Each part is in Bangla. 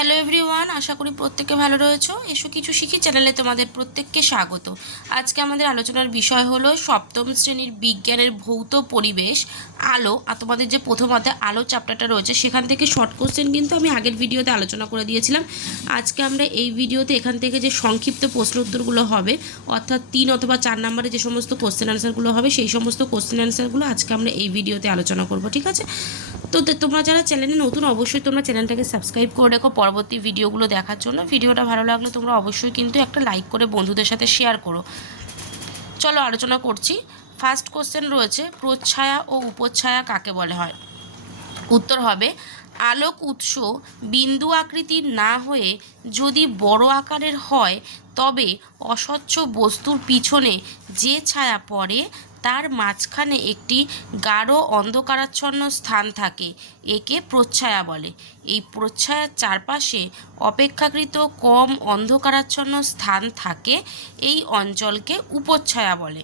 হ্যালো এভরিওয়ান, আশা করি প্রত্যেকে ভালো রয়েছো। এসো কিছু শিখি, চ্যানেলে তোমাদের প্রত্যেককে স্বাগত। আজকে আমাদের আলোচনার বিষয় হলো সপ্তম শ্রেণির বিজ্ঞানের ভৌত পরিবেশ, আলো, আর তোমাদের যে প্রথম অধ্যায়, আলো চ্যাপ্টারটা রয়েছে, সেখান থেকে শর্ট কোশ্চেন কিন্তু আমি আগের ভিডিওতে আলোচনা করে দিয়েছিলাম। আজকে আমরা এই ভিডিওতে এখান থেকে যে সংক্ষিপ্ত প্রশ্ন উত্তরগুলো হবে, অর্থাৎ তিন অথবা চার নম্বরে যে সমস্ত কোশ্চেন অ্যান্সারগুলো হবে, সেই সমস্ত কোশ্চেন অ্যান্সারগুলো আজকে আমরা এই ভিডিওতে আলোচনা করব, ঠিক আছে? তো তে- তোমরা যারা চ্যানেলে নতুন, অবশ্যই তোমরা চ্যানেলটাকে সাবস্ক্রাইব করে রাখো পরবর্তী ভিডিওগুলো দেখার জন্য। ভিডিওটা ভালো লাগলে তোমরা অবশ্যই কিন্তু একটা লাইক করে বন্ধুদের সাথে শেয়ার করো। চলো আলোচনা করছি। ফার্স্ট কোশ্চেন রয়েছে, প্রচ্ছায়া ও উপচ্ছায়া কাকে বলে হয়? উত্তর হবে, আলোক উৎস বিন্দু আকৃতির না হয়ে যদি বড় আকারের হয়, তবে অস্বচ্ছ বস্তুর পিছনে যে ছায়া পড়ে তার মাঝখানে একটি গাঢ় অন্ধকারাচ্ছন্ন স্থান থাকে, একে প্রচ্ছায়া বলে। এই প্রচ্ছায়ার চারপাশে অপেক্ষাকৃত কম অন্ধকারাচ্ছন্ন স্থান থাকে, এই অঞ্চলকে উপচ্ছায়া বলে।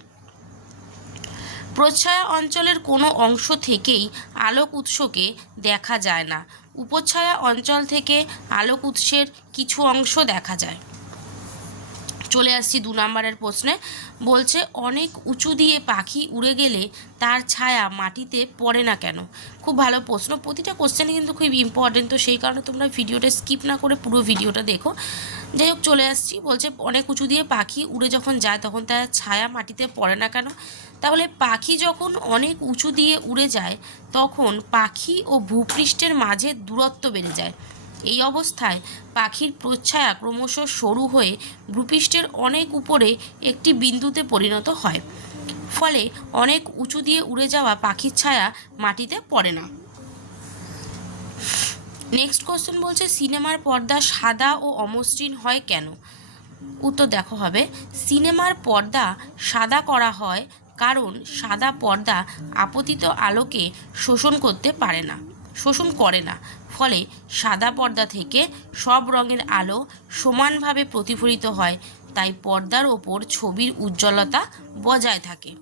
প্রচ্ছায়া অঞ্চলের কোনো অংশ থেকেই আলোক উৎসকে দেখা যায় না। উপচ্ছায়া অঞ্চল থেকে আলোক উৎসের কিছু অংশ দেখা যায়। চলে আসছি দু নম্বরের প্রশ্নে। বলছে, অনেক উঁচু দিয়ে পাখি উড়ে গেলে তার ছায়া মাটিতে পড়ে না কেন? খুব ভালো প্রশ্ন। প্রতিটা কোশ্চেন কিন্তু খুব ইম্পর্টেন্ট তো সেই কারণে তোমরা ভিডিওটা স্কিপ না করে পুরো ভিডিওটা দেখো। যাই হোক, চলে আসছি। বলছে, অনেক উঁচু দিয়ে পাখি উড়ে যখন যায়, তখন তার ছায়া মাটিতে পড়ে না কেন? তাহলে পাখি যখন অনেক উঁচু দিয়ে উড়ে যায়, তখন পাখি ও ভূপৃষ্ঠের মাঝে দূরত্ব বেড়ে যায়। এই অবস্থায় পাখির প্রচ্ছায়া ক্রমশ সরু হয়ে ভূপৃষ্ঠের অনেক উপরে একটি বিন্দুতে পরিণত হয়। ফলে অনেক উঁচু দিয়ে উড়ে যাওয়া পাখির ছায়া মাটিতে পড়ে না। নেক্সট কোশ্চেন বলছে, সিনেমার পর্দা সাদা ও অমসৃণ হয় কেন? উত্তর দেখো হবে, সিনেমার পর্দা সাদা করা হয় কারণ সাদা পর্দা আপতিত আলোকে শোষণ করতে পারে না। শোষণ করে না। ফলে সাদা পর্দা থেকে সব রঙের আলো সমানভাবে প্রতিফলিত হয়, তাই পর্দার ওপর ছবির উজ্জ্বলতা বজায় থাকে।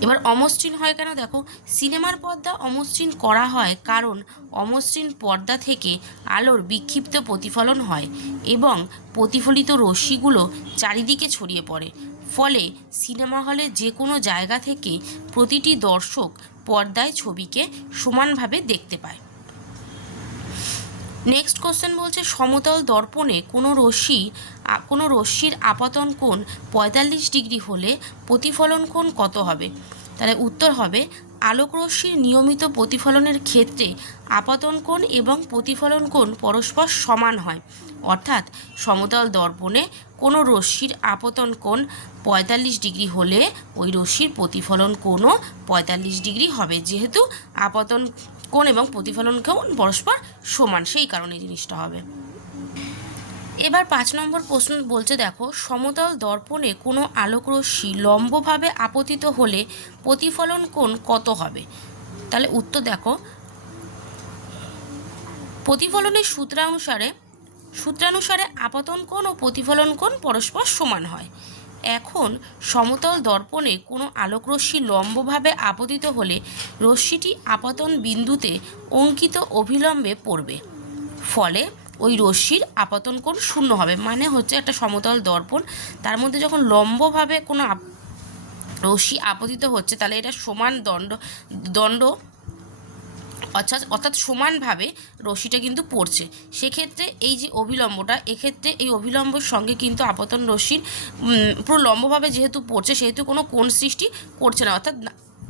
এবার অমসৃণ হয় কেন? দেখো, সিনেমার পর্দা অমসৃণ করা হয় কারণ অমসৃণ পর্দা থেকে আলোর বিক্ষিপ্ত প্রতিফলন হয় এবং প্রতিফলিত রশ্মিগুলো চারিদিকে ছড়িয়ে পড়ে। ফলে সিনেমা হলে যে কোনো জায়গা থেকে প্রতিটি দর্শক পর্দায় ছবিকে সমানভাবে দেখতে পায়। নেক্সট কোশ্চেন বলছে, সমতল দর্পণে কোনো রশ্মি কোনো রশ্মির আপাতন কোণ পঁয়তাল্লিশ ডিগ্রি হলে প্রতিফলন কোণ কত হবে? তাহলে উত্তর হবে আলোক রশ্মির নিয়মিত প্রতিফলনের ক্ষেত্রে আপাতন কোণ এবং প্রতিফলন কোণ পরস্পর সমান হয়। অর্থাৎ সমতল দর্পণে কোনো রশ্মির আপতন কোণ পঁয়তাল্লিশ ডিগ্রি হলে ওই রশ্মির প্রতিফলন কোণও পঁয়তাল্লিশ ডিগ্রি হবে। যেহেতু আপতন কোণ এবং প্রতিফলন কোণ পরস্পর সমান, সেই কারণে জিনিসটা হবে। এবার পাঁচ নম্বর প্রশ্ন বলছে, দেখো, সমতল দর্পণে কোনো আলোকরশ্মি লম্বভাবে আপতিত হলে প্রতিফলন কোণ কত হবে? তাহলে উত্তর দেখো, প্রতিফলনের সূত্রানুসারে সূত্রানুসারে আপতন কোণ ও প্রতিফলন কোণ পরস্পর সমান হয়। এখন সমতল দর্পণে কোনো আলোকরশ্মি লম্বভাবে আপতিত হলে রশ্মিটি আপাতন বিন্দুতে অঙ্কিত অভিলম্বে পড়বে। ফলে ওই রশ্মির আপতন কোণ শূন্য হবে। মানে হচ্ছে একটা সমতল দর্পণ। তার মধ্যে যখন লম্বভাবে কোনো রশ্মি আপতিত হচ্ছে, তাহলে এটা সমান দণ্ড দণ্ড অর্থাৎ অর্থাৎ সমানভাবে রশ্মিটা কিন্তু পড়ছে। সেক্ষেত্রে এই যে অভিলম্বটা এক্ষেত্রে এই অভিলম্বের সঙ্গে কিন্তু আপতন রশ্মির পুরো লম্বভাবে যেহেতু পড়ছে, সেহেতু কোনো কোণ সৃষ্টি করছে না। অর্থাৎ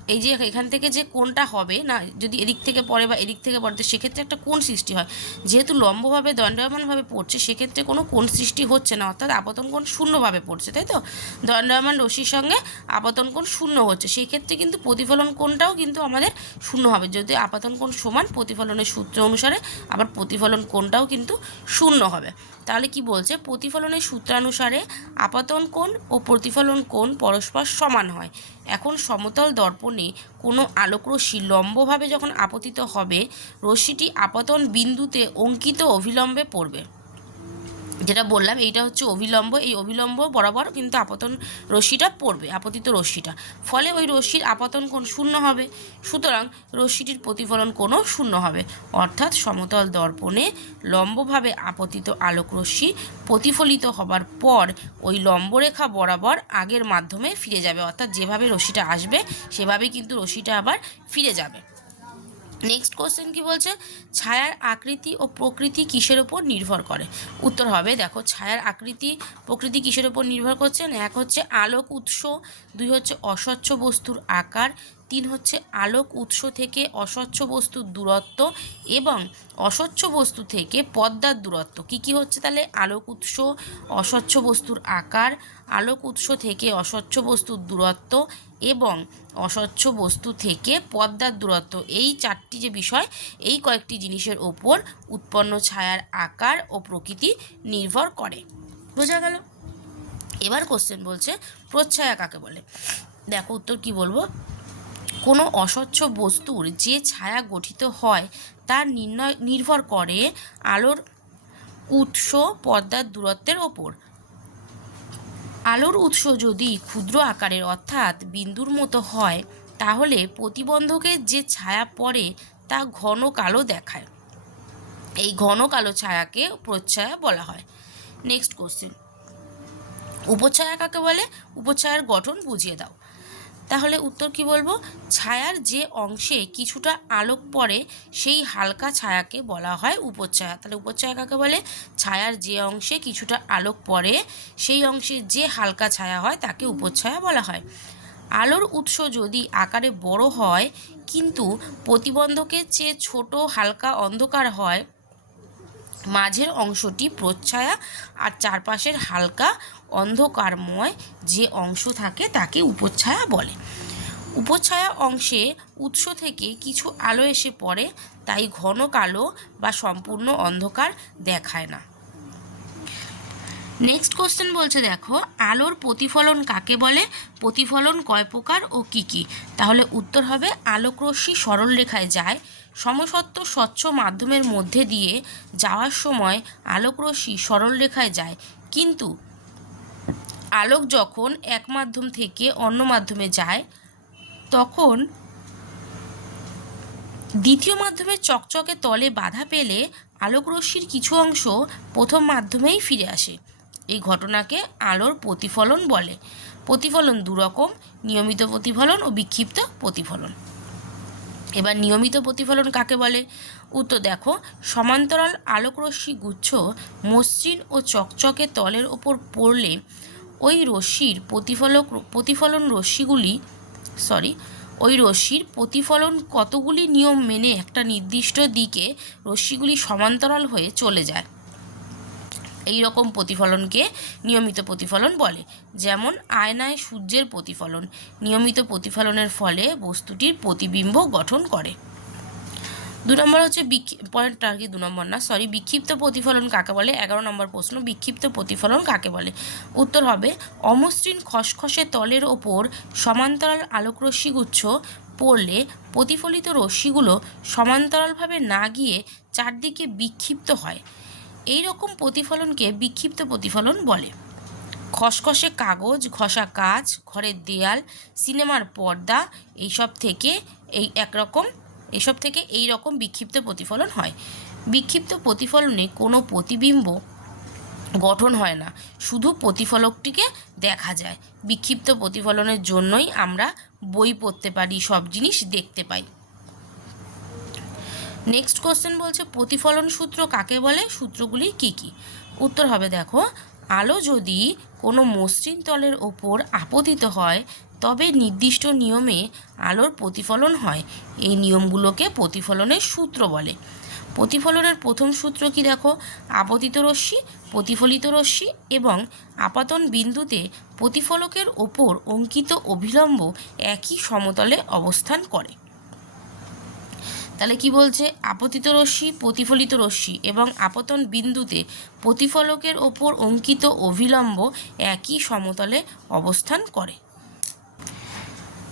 এই যে এখান থেকে যে কোনটা হবে, না, যদি এদিক থেকে পড়ে বা এদিক থেকে পড়ে, তো সেক্ষেত্রে একটা কোন সৃষ্টি হয়। যেহেতু লম্বভাবে, দণ্ডায়মানভাবে পড়ছে, সেক্ষেত্রে কোনো কোন সৃষ্টি হচ্ছে না, অর্থাৎ আপতন কোণ শূন্যভাবে পড়ছে, তাই তো? দণ্ডায়মান রশির সঙ্গে আপতন কোণ শূন্য হচ্ছে সেই ক্ষেত্রে কিন্তু প্রতিফলন কোণটাও কিন্তু আমাদের শূন্য হবে। যদি আপাতন কোণ সমান, প্রতিফলনের সূত্র অনুসারে আবার প্রতিফলন কোণটাও কিন্তু শূন্য হবে। তাহলে কি বলছে? প্রতিফলনের সূত্রানুসারে আপাতন কোণ ও প্রতিফলন কোণ পরস্পর সমান হয়। এখন সমতল দর্পণে কোনো আলোকরশ্মি লম্বভাবে যখন আপতিত হবে, রশ্মিটি আপতন বিন্দুতে অঙ্কিত অভিলম্বে পড়বে। যেটা বললাম, এইটা হচ্ছে অভিলম্ব এই অভিলম্ব বরাবর কিন্তু আপতন রশ্মিটা পড়বে, আপতিত রশ্মিটা। ফলে ওই রশ্মির আপতন কোণ শূন্য হবে? সুতরাং রশ্মিটির প্রতিফলন কোণও শূন্য হবে? অর্থাৎ সমতল দর্পণে লম্বভাবে আপতিত আলোক রশ্মি প্রতিফলিত হবার পর ওই লম্বরেখা বরাবর আগের মাধ্যমে ফিরে যাবে। অর্থাৎ যেভাবে রশ্মিটা আসবে, সেভাবেই কিন্তু রশ্মিটা আবার ফিরে যাবে। নেক্সট কোশ্চেন কি বলছে? ছায়ার আকৃতি ও প্রকৃতি কিসের ওপর নির্ভর করে? উত্তর হবে, দেখো, ছায়ার আকৃতি, প্রকৃতি কিসের ওপর নির্ভর করছে? এক হচ্ছে আলোক উৎস, দুই হচ্ছে অস্বচ্ছ বস্তুর আকার, তিন হচ্ছে আলোক উৎস থেকে অস্বচ্ছ বস্তুর দূরত্ব এবং অস্বচ্ছ বস্তু থেকে পদ্মার দূরত্ব। কি কি হচ্ছে তাহলে? আলোক উৎস, অস্বচ্ছ বস্তুর আকার, আলোক উৎস থেকে অস্বচ্ছ বস্তুর দূরত্ব এবং অস্বচ্ছ বস্তু থেকে পদ্মার দূরত্ব। এই চারটি যে বিষয়, এই কয়েকটি জিনিসের ওপর উৎপন্ন ছায়ার আকার ও প্রকৃতি নির্ভর করে। বোঝা গেল? এবার কোশ্চেন বলছে, প্রচ্ছায়া কাকে বলে? দেখো উত্তর কি বলব? কোনো অস্বচ্ছ বস্তুর যে ছায়া গঠিত হয়, তার নির্ণয়, নির্ভর করে আলোর উৎস পর্দার দূরত্বের ওপর। আলোর উৎস যদি ক্ষুদ্র আকারের অর্থাৎ বিন্দুর মতো হয়, তাহলে প্রতিবন্ধকের যে ছায়া পড়ে, তা ঘন কালো দেখায়। এই ঘন কালো ছায়াকে প্রচ্ছায়া বলা হয়। নেক্সট কোশ্চেন উপছায়া কাকে বলে? উপছায়ার গঠন বুঝিয়ে দাও। তাহলে উত্তর কি বলব? ছায়ার যে অংশে কিছুটা আলোক পড়ে, সেই হালকা ছায়াকে বলা হয় উপচ্ছায়া। তাহলে উপচ্ছায়া কাকে বলে? ছায়ার যে অংশে কিছুটা আলোক পড়ে, সেই অংশে যে হালকা ছায়া হয়, তাকে উপচ্ছায়া বলা হয়। আলোর উৎস যদি আকারে বড় হয়, কিন্তু প্রতিবন্ধকের চেয়ে ছোট হালকা অন্ধকার হয় মাঝের অংশটি প্রচ্ছায়া আর চারপাশের হালকা অন্ধকারময় যে অংশ থাকে তাকে উপচ্ছায়া বলে। উপচ্ছায়া অংশে উৎস থেকে কিছু আলো এসে পড়ে, তাই ঘন কালো বা সম্পূর্ণ অন্ধকার দেখায় না। নেক্সট কোশ্চেন বলছে, দেখো, আলোর প্রতিফলন কাকে বলে? প্রতিফলন কয় প্রকার ও কি কি? তাহলে উত্তর হবে, আলোকরশ্মি সরল রেখায় যায় সমসত্ব স্বচ্ছ মাধ্যমের মধ্যে দিয়ে যাওয়ার সময় আলোকরশ্মি সরল রেখায় যায়। কিন্তু আলোক যখন এক মাধ্যম থেকে অন্য মাধ্যমে যায়, তখন দ্বিতীয় মাধ্যমে চকচকে তলে বাধা পেলে আলোকরশ্মির কিছু অংশ প্রথম মাধ্যমেই ফিরে আসে। এই ঘটনাকে আলোর প্রতিফলন বলে। প্রতিফলন দুরকম, নিয়মিত প্রতিফলন ও বিক্ষিপ্ত প্রতিফলন। এবার নিয়মিত প্রতিফলন কাকে বলে? উত্তর দেখো, সমান্তরাল আলোকরশ্মি গুচ্ছ মসৃণ ও চকচকে তলের ওপর পড়লে ওই রশ্মির প্রতিফলক, প্রতিফলন রশ্মিগুলি সরি ওই রশ্মির প্রতিফলন কতগুলি নিয়ম মেনে একটা নির্দিষ্ট দিকে রশ্মিগুলি সমান্তরাল হয়ে চলে যায়? এই রকম প্রতিফলনকে নিয়মিত প্রতিফলন বলে। যেমন, আয়নায় সূর্যের প্রতিফলন নিয়মিত প্রতিফলনের ফলে বস্তুটির প্রতিবিম্ব গঠন করে। দু নম্বর হচ্ছে পয়েন্ট আর কি দু নম্বর না? সরি বিক্ষিপ্ত প্রতিফলন কাকে বলে? এগারো নম্বর প্রশ্ন, বিক্ষিপ্ত প্রতিফলন কাকে বলে? উত্তর হবে, অমসৃণ খসখসে তলের ওপর সমান্তরাল আলোকরশ্মিগুচ্ছ পড়লে প্রতিফলিত রশ্মিগুলো সমান্তরালভাবে না গিয়ে চারদিকে বিক্ষিপ্ত হয়। এই রকম প্রতিফলনকে বিক্ষিপ্ত প্রতিফলন বলে। খসখসে কাগজ, ঘষা কাজ, ঘরের দেয়াল, সিনেমার পর্দা, এইসব থেকে এই একরকম এসব থেকে এই রকম বিক্ষিপ্ত প্রতিফলন হয়। বিক্ষিপ্ত প্রতিফলনে কোনো প্রতিবিম্ব গঠন হয় না। শুধু প্রতিফলকটিকে দেখা যায়। বিক্ষিপ্ত প্রতিফলনের জন্যই আমরা বই পড়তে পারি, সব জিনিস দেখতে পাই। নেক্সট কোশ্চেন বলছে, প্রতিফলন সূত্র কাকে বলে? সূত্রগুলি কি কি? উত্তর হবে, দেখো, আলো যদি কোনো মসৃণ তলের ওপর আপতিত হয়, তবে নির্দিষ্ট নিয়মে আলোর প্রতিফলন হয়। এই নিয়মগুলোকে প্রতিফলনের সূত্র বলে। প্রতিফলনের প্রথম সূত্র কি, দেখো? আপতিত রশ্মি, প্রতিফলিত রশ্মি এবং আপাতন বিন্দুতে প্রতিফলকের ওপর অঙ্কিত অভিলম্ব একই সমতলে অবস্থান করে। তাহলে কি বলছে? আপতিত রশ্মি, প্রতিফলিত রশ্মি এবং আপতন বিন্দুতে প্রতিফলকের ওপর অঙ্কিত অভিলম্ব একই সমতলে অবস্থান করে।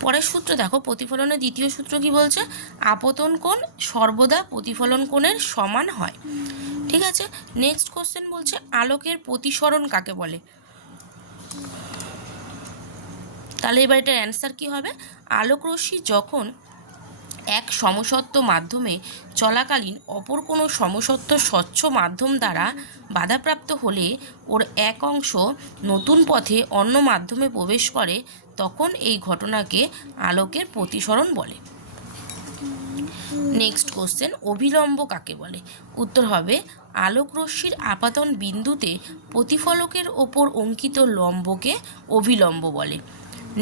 পরের সূত্র দেখো, প্রতিফলনের দ্বিতীয় সূত্র কি বলছে? আপতন কোণ সর্বদা প্রতিফলন কোণের সমান হয়। ঠিক আছে? নেক্সট কোশ্চেন বলছে, আলোকের প্রতিসরণ কাকে বলে? তাহলে এবার এটার অ্যান্সার কী হবে? আলোক রশ্মি যখন এক সমসত্ব মাধ্যমে চলাকালীন অপর কোনো সমসত্ব স্বচ্ছ মাধ্যম দ্বারা বাধাপ্রাপ্ত হলে ওর এক অংশ নতুন পথে অন্য মাধ্যমে প্রবেশ করে, তখন এই ঘটনাকে আলোকের প্রতিসরণ বলে। নেক্সট কোশ্চেন অভিলম্ব কাকে বলে? উত্তর হবে আলোক রশ্মির আপাতন বিন্দুতে প্রতিফলকের ওপর অঙ্কিত লম্বকে অভিলম্ব বলে।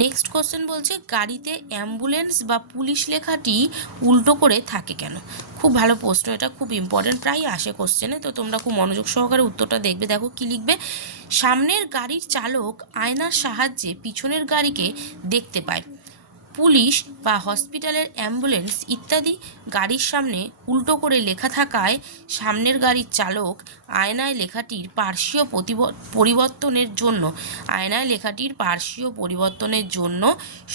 নেক্সট কোশ্চেন বলছে, গাড়িতে অ্যাম্বুলেন্স বা পুলিশ লেখাটি উল্টো করে থাকে কেন? খুব ভালো প্রশ্ন, এটা খুব ইম্পর্টেন্ট প্রায় আসে কোশ্চেনে তো তোমরা খুব মনোযোগ সহকারে উত্তরটা দেখবে, দেখো কি লিখবে। সামনের গাড়ির চালক আয়নার সাহায্যে পিছনের গাড়িকে দেখতে পায়। পুলিশ বা হসপিটালের অ্যাম্বুলেন্স ইত্যাদি গাড়ির সামনে উল্টো করে লেখা থাকায় সামনের গাড়ির চালক আয়নায় লেখাটির পার্শ্বীয় পরিবর্তনের জন্য, আয়নায় লেখাটির পার্শ্বীয় পরিবর্তনের জন্য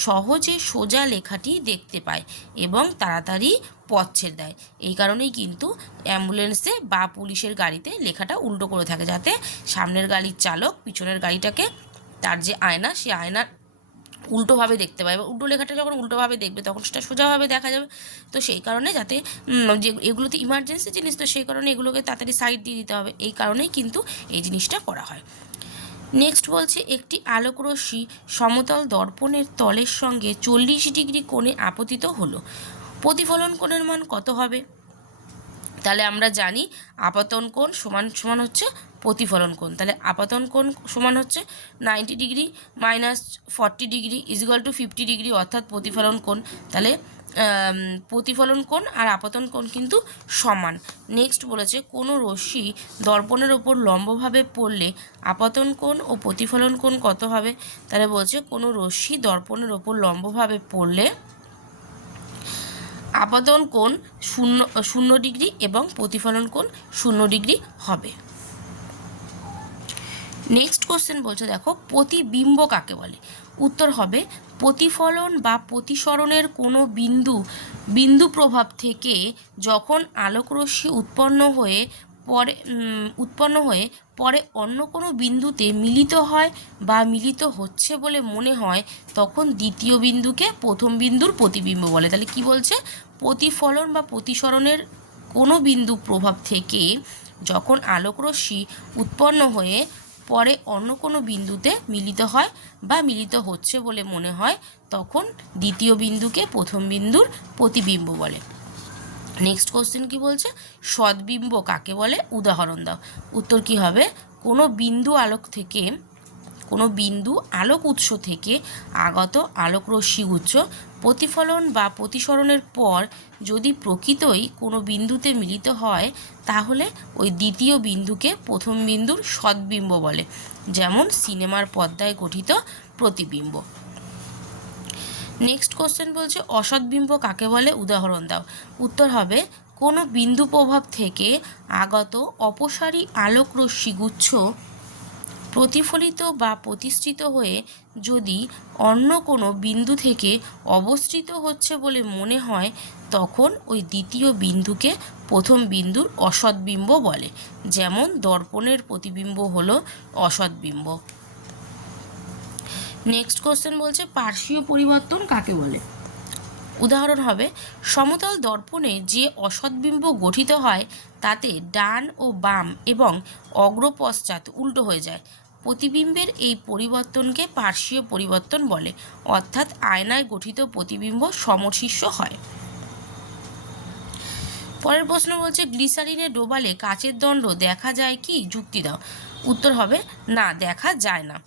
সহজে সোজা লেখাটি দেখতে পায় এবং তাড়াতাড়ি পথ ছেড়ে দেয়। এই কারণেই কিন্তু অ্যাম্বুলেন্সে বা পুলিশের গাড়িতে লেখাটা উল্টো করে থাকে, যাতে সামনের গাড়ির চালক পিছনের গাড়িটাকে তার যে আয়না, সে আয়নার উল্টোভাবে দেখতে পায়। এবার উল্টো লেখাটা যখন উল্টোভাবে দেখবে, তখন সেটা সোজাভাবে দেখা যাবে। তো সেই কারণে যাতে যে এগুলো তো ইমার্জেন্সি জিনিস, তো সেই কারণে এগুলোকে তাড়াতাড়ি সাইড দিয়ে দিতে হবে। এই কারণেই কিন্তু এই জিনিসটা করা হয়। নেক্সট বলছে, একটি আলোকরশ্মি সমতল দর্পণের তলের সঙ্গে চল্লিশ ডিগ্রি কোণে আপতিত হলো। প্রতিফলন কোণের মান কত হবে? তাহলে আমরা জানি, আপাতন কোণ সমান সমান হচ্ছে প্রতিফলন কোণ। তাহলে আপাতন কোণ সমান হচ্ছে ninety degree minus forty degree is equal to fifty degree অর্থাৎ প্রতিফলন কোণ। তাহলে প্রতিফলন কোণ আর আপাতন কোণ কিন্তু সমান। নেক্সট বলেছে, কোনো রশ্মি দর্পণের ওপর লম্বভাবে পড়লে আপাতন কোণ ও প্রতিফলন কোণ কত হবে? তাহলে বলছে, কোনো রশ্মি দর্পণের ওপর লম্বভাবে পড়লে আপাতন কোণ শূন্য শূন্য ডিগ্রি এবং প্রতিফলন কোণ শূন্য ডিগ্রি হবে। নেক্সট কোশ্চেন বলছে, দেখো, প্রতিবিম্ব কাকে বলে? উত্তর হবে, প্রতিফলন বা প্রতিসরণের কোনো বিন্দু বিন্দু প্রভাব থেকে যখন আলোকরশ্মি উৎপন্ন হয়ে পরে উৎপন্ন হয়ে পরে অন্য কোনো বিন্দুতে মিলিত হয় বা মিলিত হচ্ছে বলে মনে হয়, তখন দ্বিতীয় বিন্দুকে প্রথম বিন্দুর প্রতিবিম্ব বলে। তাহলে কি বলছে? প্রতিফলন বা প্রতিসরণের কোনো বিন্দু প্রভাব থেকে যখন আলোকরশ্মি উৎপন্ন হয়ে পরে অন্য কোনো বিন্দুতে মিলিত হয় বা মিলিত হচ্ছে বলে মনে হয়, তখন দ্বিতীয় বিন্দুকে প্রথম বিন্দুর প্রতিবিম্ব বলে। নেক্সট কোশ্চেন কি বলছে? সদ্বিম্ব কাকে বলে? উদাহরণ দাও। উত্তর কি হবে? কোনো বিন্দু আলোক থেকে, কোনো বিন্দু আলোক উৎস থেকে আগত আলোক রশ্মি উৎস প্রতিফলন বা প্রতিসরণের পর যদি প্রকৃতই কোনো বিন্দুতে মিলিত হয়, তাহলে ওই দ্বিতীয় বিন্দুকে প্রথম বিন্দুর সদ্বিম্ব বলে, যেমন সিনেমার পর্দায় গঠিত প্রতিবিম্ব। নেক্সট কোশ্চেন বলছে অসৎবিম্ব কাকে বলে? উদাহরণ দাও। উত্তর হবে, কোনো বিন্দু প্রভাব থেকে আগত অপসারী আলোক রশ্মিগুচ্ছ প্রতিফলিত বা প্রতিষ্ঠিত হয়ে যদি অন্য কোনো বিন্দু থেকে অবস্থিত হচ্ছে বলে মনে হয়, তখন ওই দ্বিতীয় বিন্দুকে প্রথম বিন্দুর অসৎবিম্ব বলে। যেমন দর্পণের প্রতিবিম্ব হলো অসৎবিম্ব। নেক্সট কোশ্চেন বলছে, পার্শ্বীয় পরিবর্তন কাকে বলে? উদাহরণ হবে, সমতল দর্পণে যে অসৎবিম্ব গঠিত হয়, তাতে ডান ও বাম এবং অগ্রপশ্চাৎ উল্টো হয়ে যায়। প্রতিবিম্বের এই পরিবর্তনকে পার্শ্বীয় পরিবর্তন বলে। অর্থাৎ আয়নায় গঠিত প্রতিবিম্ব সমশীর্ষ হয়। পরের প্রশ্ন বলছে, গ্লিসারিনে ডোবালে কাচের দণ্ড দেখা যায় কি? যুক্তি দাও। উত্তর হবে, না, দেখা যায় না।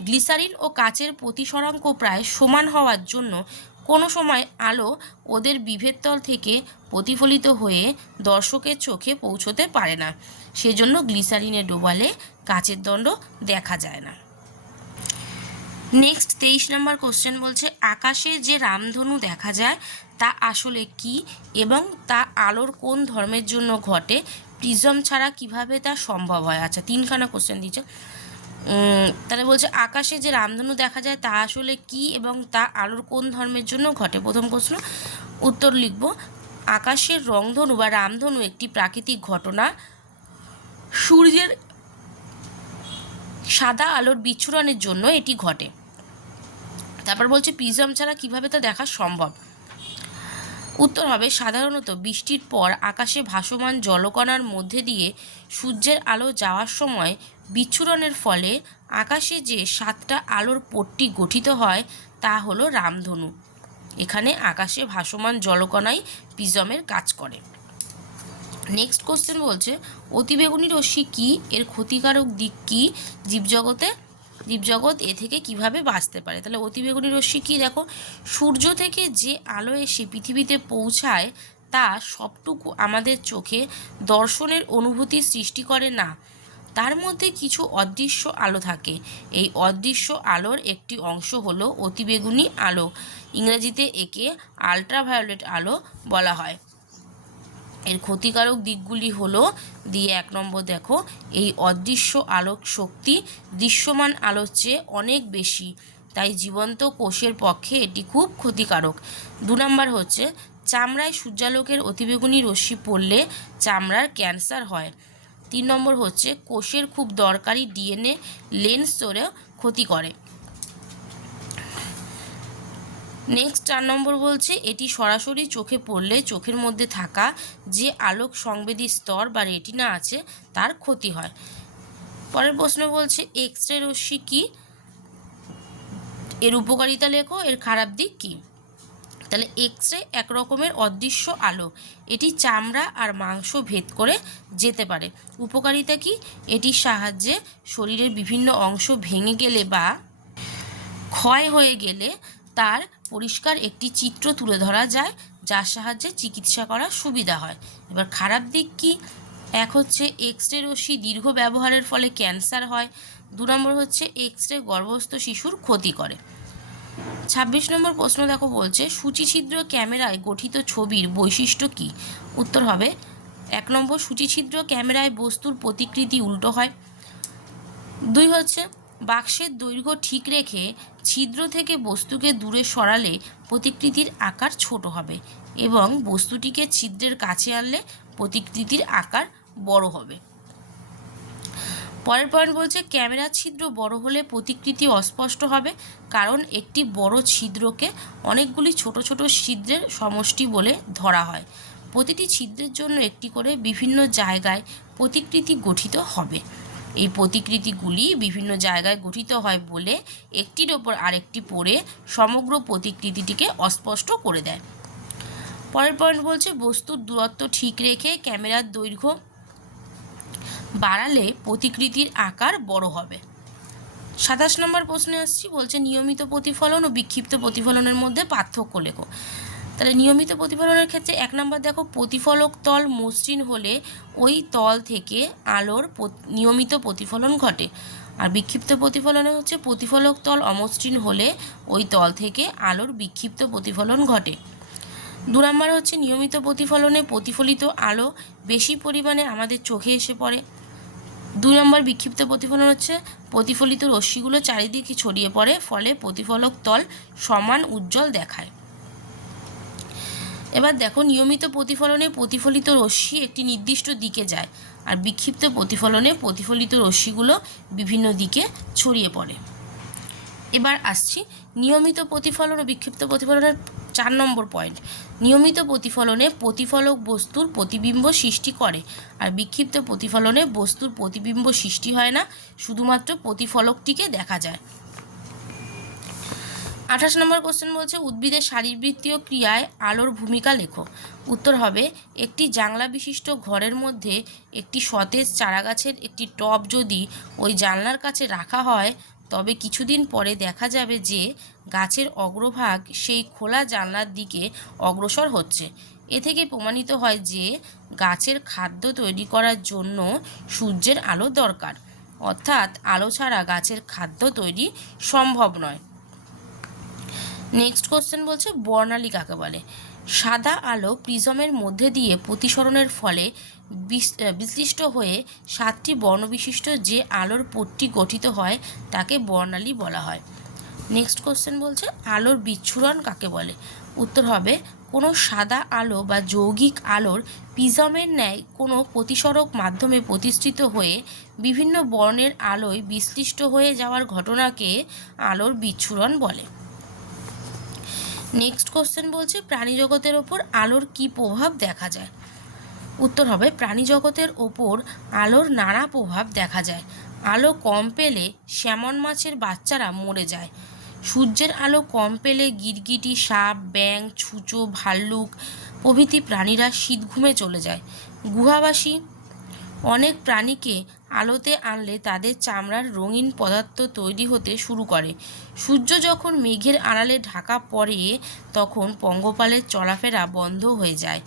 গ্লিসারিন ও কাচের প্রতিসরাঙ্ক প্রায় সমান হওয়ার জন্য কোনো সময় আলো ওদের বিভেদতল থেকে প্রতিফলিত হয়ে দর্শকের চোখে পৌঁছতে পারে না। সেজন্য গ্লিসারিনে ডোবালে কাচের দণ্ড দেখা যায় না। নেক্সট তেইশ নম্বর কোশ্চেন বলছে, আকাশে যে রামধনু দেখা যায়, তা আসলে কি এবং তা আলোর কোন ধর্মের জন্য ঘটে? প্রিজম ছাড়া কীভাবে তা সম্ভব হয়? আচ্ছা তিনখানা কোশ্চেন দিচ্ছে তাহলে বলছে, আকাশে যে রামধনু দেখা যায়, তা আসলে কি এবং তা আলোর কোন ধর্মের জন্য ঘটে? প্রথম প্রশ্ন। উত্তর লিখব, আকাশের রংধনু বা রামধনু একটি প্রাকৃতিক ঘটনা। সূর্যের সাদা আলোর বিচ্ছুরণের জন্য এটি ঘটে। তারপর বলছে, প্রিজম ছাড়া কীভাবে তা দেখা সম্ভব? উত্তর হবে, সাধারণত বৃষ্টির পর আকাশে ভাসমান জলকণার মধ্যে দিয়ে সূর্যের আলো যাওয়ার সময় বিচ্ছুরণের ফলে আকাশে যে সাতটা আলোর পট্টি গঠিত হয়, তা হলো রামধনু। এখানে আকাশে ভাসমান জলকণাই প্রিজমের কাজ করে। নেক্সট কোশ্চেন বলছে, অতিবেগুনি রশ্মি কী? এর ক্ষতিকারক দিক কী? জীবজগতে, জীবজগৎ এ থেকে কীভাবে বাঁচতে পারে? তাহলে অতিবেগুনি রশ্মি কী? দেখো, সূর্য থেকে যে আলো এসে পৃথিবীতে পৌঁছায়, তা সবটুকু আমাদের চোখে দর্শনের অনুভূতি সৃষ্টি করে না। তার মধ্যে কিছু অদৃশ্য আলো থাকে। এই অদৃশ্য আলোর একটি অংশ হলো অতিবেগুনি আলো। ইংরেজিতে একে আলট্রাভায়োলেট আলো বলা হয়। এর ক্ষতিকারক দিকগুলি হলো, দিয়ে এক নম্বর দেখো, এই অদৃশ্য আলোক শক্তি দৃশ্যমান আলোর চেয়ে অনেক বেশি, তাই জীবন্ত কোষের পক্ষে এটি খুব ক্ষতিকারক। দু নম্বর হচ্ছে, চামড়ায় সূর্যালোকের অতিবেগুনি রশ্মি পড়লে চামড়ার ক্যান্সার হয়। তিন নম্বর হচ্ছে, কোষের খুব দরকারি ডিএনএ লেন্স তোরেও ক্ষতি করে। নেক্সট চার নম্বর বলছে, এটি সরাসরি চোখে পড়লে চোখের মধ্যে থাকা যে আলোক সংবেদী স্তর বা রেটিনা আছে, তার ক্ষতি হয়। পরের প্রশ্ন বলছে এক্স রে রশ্মি কী? এর উপকারিতা লেখো, এর খারাপ দিক কী? তাহলে এক্স রে এক রকমের অদৃশ্য আলো, এটি চামড়া আর মাংস ভেদ করে যেতে পারে। উপকারিতা কি? এটির সাহায্যে শরীরের বিভিন্ন অংশ ভেঙে গেলে বা ক্ষয় হয়ে গেলে তার পরিষ্কার একটি চিত্র তুলে ধরা যায়, যার সাহায্যে চিকিৎসা করার সুবিধা হয়। এবার খারাপ দিক কি? এক হচ্ছে এক্স রে রশ্মি দীর্ঘ ব্যবহারের ফলে ক্যান্সার হয়। দু নম্বর হচ্ছে এক্স রে গর্ভস্থ শিশুর ক্ষতি করে। ছাব্বিশ নম্বর প্রশ্ন দেখো বলছে, সূচিছিদ্র ক্যামেরায় গঠিত ছবির বৈশিষ্ট্য কি? উত্তর হবে, এক নম্বর সূচিছিদ্র ক্যামেরায় বস্তুর প্রতিকৃতি উল্টো হয়। দুই হচ্ছে বাক্সের দৈর্ঘ্য ঠিক রেখে ছিদ্র থেকে বস্তুকে দূরে সরালে প্রতিকৃতির আকার ছোট হবে এবং বস্তুটিকে ছিদ্রের কাছে আনলে প্রতিকৃতির আকার বড় হবে। পরের পয়েন্ট বলছে, ক্যামেরা ছিদ্র বড় হলে প্রতিকৃতি অস্পষ্ট হবে কারণ একটি বড় ছিদ্রকে অনেকগুলি ছোট ছোট ছিদ্রের সমষ্টি বলে ধরা হয়। প্রতিটি ছিদ্রের জন্য একটি করে বিভিন্ন জায়গায় প্রতিকৃতি গঠিত হবে। এই প্রতিকৃতিগুলি বিভিন্ন জায়গায় গঠিত হয় বলে একটির ওপর আরেকটি পড়ে সমগ্র প্রতিকৃতিটিকে অস্পষ্ট করে দেয়। পরের পয়েন্ট বলছে, বস্তুর দূরত্ব ঠিক রেখে ক্যামেরার দৈর্ঘ্য বাড়ালে প্রতিকৃতির আকার বড় হবে। সাতাশ নম্বর প্রশ্নে আসছি, বলছে, নিয়মিত প্রতিফলন ও বিক্ষিপ্ত প্রতিফলনের মধ্যে পার্থক্য লেখো। তাহলে নিয়মিত প্রতিফলনের ক্ষেত্রে এক নম্বর দেখো প্রতিফলক তল মসৃণ হলে ওই তল থেকে আলোর নিয়মিত প্রতিফলন ঘটে। আর বিক্ষিপ্ত প্রতিফলনে হচ্ছে প্রতিফলক তল অমসৃণ হলে ওই তল থেকে আলোর বিক্ষিপ্ত প্রতিফলন ঘটে। দু নম্বর হচ্ছে নিয়মিত প্রতিফলনে প্রতিফলিত আলো বেশি পরিমাণে আমাদের চোখে এসে পড়ে। দুই নম্বর বিক্ষিপ্ত প্রতিফলন হচ্ছে প্রতিফলিত রশ্মিগুলো চারিদিকে ছড়িয়ে পড়ে, ফলে প্রতিফলক তল সমান উজ্জ্বল দেখায়। এবার দেখো, নিয়মিত প্রতিফলনে প্রতিফলিত রশ্মি একটি নির্দিষ্ট দিকে যায়, আর বিক্ষিপ্ত প্রতিফলনে প্রতিফলিত রশ্মিগুলো বিভিন্ন দিকে ছড়িয়ে পড়ে। এবার আসছি নিয়মিত প্রতিফলন ও বিক্ষিপ্ত প্রতিফলনের চার নম্বর পয়েন্ট নিয়মিত প্রতিফলনে প্রতিফলক বস্তুর প্রতিবিম্ব সৃষ্টি করে, আর বিক্ষিপ্ত প্রতিফলনে বস্তুর প্রতিবিম্ব সৃষ্টি হয় না, শুধুমাত্র প্রতিফলকটিকে দেখা যায়। আঠাশ নম্বর কোশ্চেন বলছে, উদ্ভিদের শারীরবৃত্তীয় ক্রিয়ায় আলোর ভূমিকা লেখো। উত্তর হবে, একটি জানলা বিশিষ্ট ঘরের মধ্যে একটি সতেজ চারাগাছের একটি টব যদি ওই জানলার কাছে রাখা হয়, তবে কিছুদিন পরে দেখা যাবে যে গাছের অগ্রভাগ সেই খোলা জানলার দিকে অগ্রসর হচ্ছে। এ থেকে প্রমাণিত হয় যে গাছের খাদ্য তৈরি করার জন্য সূর্যের আলো দরকার। অর্থাৎ আলো ছাড়া গাছের খাদ্য তৈরি সম্ভব নয়। নেক্সট কোশ্চেন বলছে, বর্ণালী কাকে বলে? সাদা আলো প্রিজমের মধ্যে দিয়ে প্রতিসরণের ফলে বিশ্লিষ্ট হয়ে সাতটি বর্ণবিশিষ্ট যে আলোর পট্টি গঠিত হয়, তাকে বর্ণালী বলা হয়। নেক্সট কোশ্চেন বলছে, আলোর বিচ্ছুরণ কাকে বলে? উত্তর হবে, কোনো সাদা আলো বা যৌগিক আলোর পিজমের ন্যায় কোনো প্রতিসরক মাধ্যমে প্রতিষ্ঠিত হয়ে বিভিন্ন বর্ণের আলোয় বিশ্লিষ্ট হয়ে যাওয়ার ঘটনাকে আলোর বিচ্ছুরণ বলে। নেক্সট কোশ্চেন বলছে, প্রাণী জগতের ওপর আলোর কী প্রভাব দেখা যায়? উত্তর হবে, প্রাণী জগতের ওপর আলোর নানা প্রভাব দেখা যায়। আলো কম পেলে স্যামন মাছের বাচ্চারা মরে যায়। সূর্যের আলো কম পেলে গিরগিটি, সাপ ব্যাং ছুঁচো, ভাল্লুক প্রভৃতি প্রাণীরা শীত ঘুমে চলে যায়। গুহাবাসী অনেক প্রাণীকে আলোতে আনলে তাদের চামড়ার রঙিন পদার্থ তৈরি হতে শুরু করে। সূর্য যখন মেঘের আড়ালে ঢাকা পড়ে, তখন পঙ্গপালের চলাফেরা বন্ধ হয়ে যায়।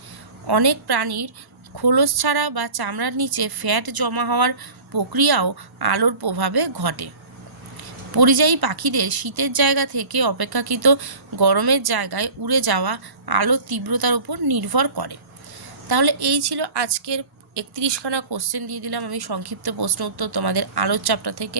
অনেক প্রাণীর খোলস ছাড়া বা চামড়ার নিচে ফ্যাট জমা হওয়ার প্রক্রিয়াও আলোর প্রভাবে ঘটে। পরিযায়ী পাখিদের শীতের জায়গা থেকে অপেক্ষাকৃত গরমের জায়গায় উড়ে যাওয়া আলোর তীব্রতার উপর নির্ভর করে। তাহলে এই ছিল আজকের একত্রিশখানা কোশ্চেন দিয়ে দিলাম, আমি সংক্ষিপ্ত প্রশ্ন উত্তর তোমাদের আলোর চাপটা থেকে।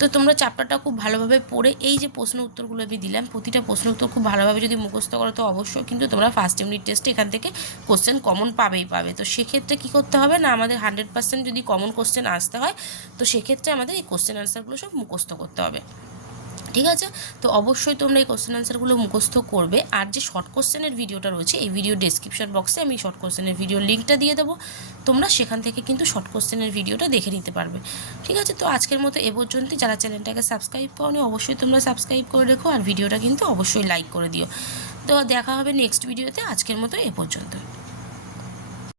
তো তোমরা চাপটাটা খুব ভালোভাবে পড়ে, এই যে প্রশ্ন উত্তরগুলো আমি দিলাম, প্রতিটা প্রশ্ন উত্তর খুব ভালোভাবে যদি মুখস্থ করো তো অবশ্যই কিন্তু তোমরা ফার্স্ট ইউনিট টেস্টে এখান থেকে কোশ্চেন কমন পাবেই পাবে। তো সেক্ষেত্রে কী করতে হবে না, আমাদের হান্ড্রেড পার্সেন্ট যদি কমন কোশ্চেন আসতে হয়, তো সেক্ষেত্রে আমাদের এই কোশ্চেন আনসারগুলো সব মুখস্থ করতে হবে। ঠিক আছে? তো অবশ্যই তোমরা এই কোশ্চেন অ্যান্সারগুলো মুখস্থ করবে। আর যে শর্ট কোশ্চেনের ভিডিওটা রয়েছে, এই ভিডিও ডেসক্রিপশন বক্সে আমি শর্ট কোশ্চেনের ভিডিও লিঙ্কটা দিয়ে দেবো। তোমরা সেখান থেকে কিন্তু শর্ট কোশ্চেনের ভিডিওটা দেখে নিতে পারবে। ঠিক আছে? তো আজকের মতো এ পর্যন্তই। যারা চ্যানেলটাকে সাবস্ক্রাইব করনি, অবশ্যই তোমরা সাবস্ক্রাইব করে রেখো। আর ভিডিওটা কিন্তু অবশ্যই লাইক করে দিও। তো দেখা হবে নেক্সট ভিডিওতে আজকের মতো এ পর্যন্ত